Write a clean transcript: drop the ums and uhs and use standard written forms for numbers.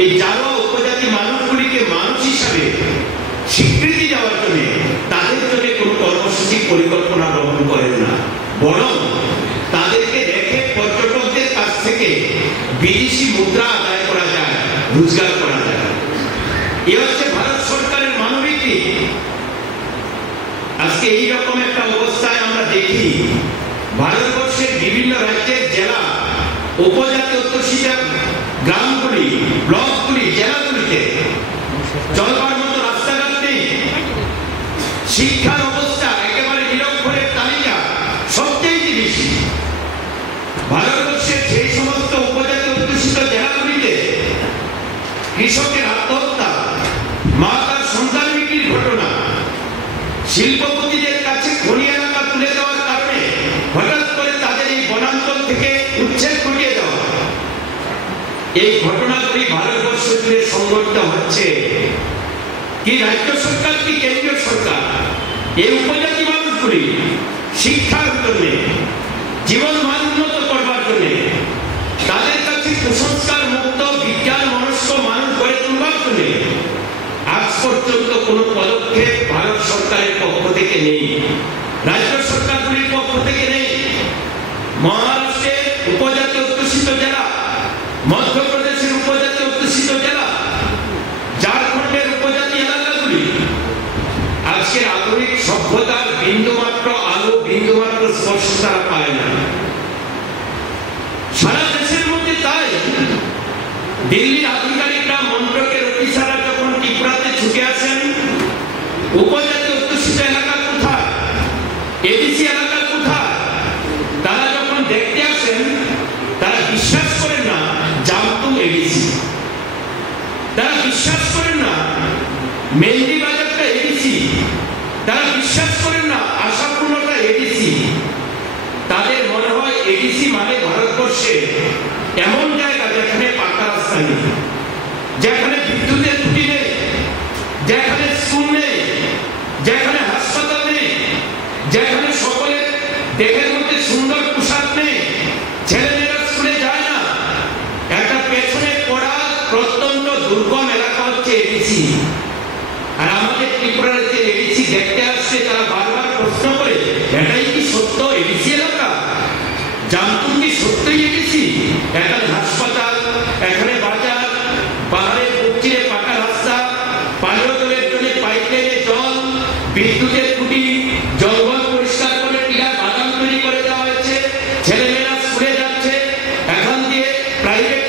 এই জারোয়া উপজাতি মানুষগুলিকে মানুষ হিসাবে স্বীকৃতি দেওয়ার জন্য তাদের জন্য কোনো কর্মসূচি পরিকল্পনা গ্রহণ করেন না, বরং তাদেরকে রেখে পর্যটকদের কাছ থেকে বিদেশি মুদ্রা আদায় করা যায়, রোজগার করা যায়। এ হচ্ছে ভারত সরকারের মানবিক দিক। আজকে এইরকম একটা অবস্থায় আমরা দেখি ভারতবর্ষের বিভিন্ন রাজ্যের জেলা, উপজাতি অধ্যুষিত গ্রামগুলি, ব্লকগুলি, জেলাগুলিতে চলবার মতো রাস্তাঘাট নেই, শিক্ষার অবস্থা একেবারে নিরক্ষরের তালিকা সবচেয়ে বেশি। ভারতবর্ষের সেই সমস্ত উপজাতি অধ্যুষিত জেলাগুলিতে কৃষকের আত্মহত্যা, মা তার সন্তান বিক্রির ঘটনা, শিল্পপতিদের কাছে খনি এলাকা তুলে দেওয়ার কারণে হঠাৎ করে তাদের এই বনাঞ্চল থেকে উচ্ছেদ ঘটিয়ে দেওয়া, এই ঘটনাগুলি ভারতবর্ষ জুড়ে সংঘটিত হচ্ছে। কি রাজ্য সরকার, কি কেন্দ্রীয় সরকার এই উপজাতি মানুষগুলি শিক্ষার জন্য, জীবন মান উন্নত করবার জন্য, তাদের কাছে কুসংস্কার মুক্ত বিজ্ঞান মনস্ক মানুষ গড়ে তুলবার জন্য আজ পর্যন্ত কোনো পদক্ষেপ ভারত সরকারের পক্ষ থেকে নেই, রাজ্য সরকারগুলির পক্ষ থেকে নেই। মহারাষ্ট্রের উপজাতি অধ্যুষিত জেলা, মধ্যপ্রদেশের উপজাতি অধ্যুষিত জেলা, ঝাড়খণ্ডের উপজাতি এলাকাগুলি আজকের আধুনিক সভ্যতার বিন্দুমাত্র আলো, বিন্দুমাত্র স্পর্শ তারা পায় না। সারা দেশের মধ্যে তাই দিল্লির আধিকারিকরা, মন্ত্রকের অফিসাররা যখন ত্রিপুরাতে ছুটে আসেন, উপজাতি অধ্যুষিত এলাকা কোথায়, এডিসি এলাকা কোথায়, তারা যখন দেখতে আসেন তারা বিশ্বাস করেন না জামতুম এডিসি, তারা বিশ্বাস করেন না মেহেন্দি বাজারটা এডিসি, তারা বিশ্বাস করেন না আশাপূর্ণটা এডিসি। তাদের মনে হয় এডিসি মানে ভারতবর্ষে এমন জায়গা যেখানে পাকা রাস্তা নেই, যেখানে বিদ্যুতের খুঁটি নেই, যেখানে স্কুল নেই, যেখানে হাসপাতাল নেই, যেখানে সকলের দেহের মধ্যে সুন্দর পোশাক নেই, ছেলেমেয়েরা স্কুলে যায় না, একটা পেছনে পড়া প্রত্যন্ত দুর্গম এলাকা হচ্ছে এডিসি। আর আমাদের ত্রিপুরার যে এডিসি দেখতে আসছে তারা বারবার প্রশ্ন করে, এটাই কি সত্য এডিসি এলাকা? জামতুম কি সত্যই এডিসি? এখানে হাসপাতাল, এখানে বাজার, পাহাড়ের পশ্চিমে পাকা রাস্তা, পানীয় জলের জন্য পাইপলাইনে জল, বিদ্যুতের খুঁটি, জঙ্গল পরিষ্কার করে টিলা বাগান তৈরি করে দেওয়া হয়েছে, ছেলেমেয়েরা স্কুলে যাচ্ছে, এখান দিয়ে প্রাইভেট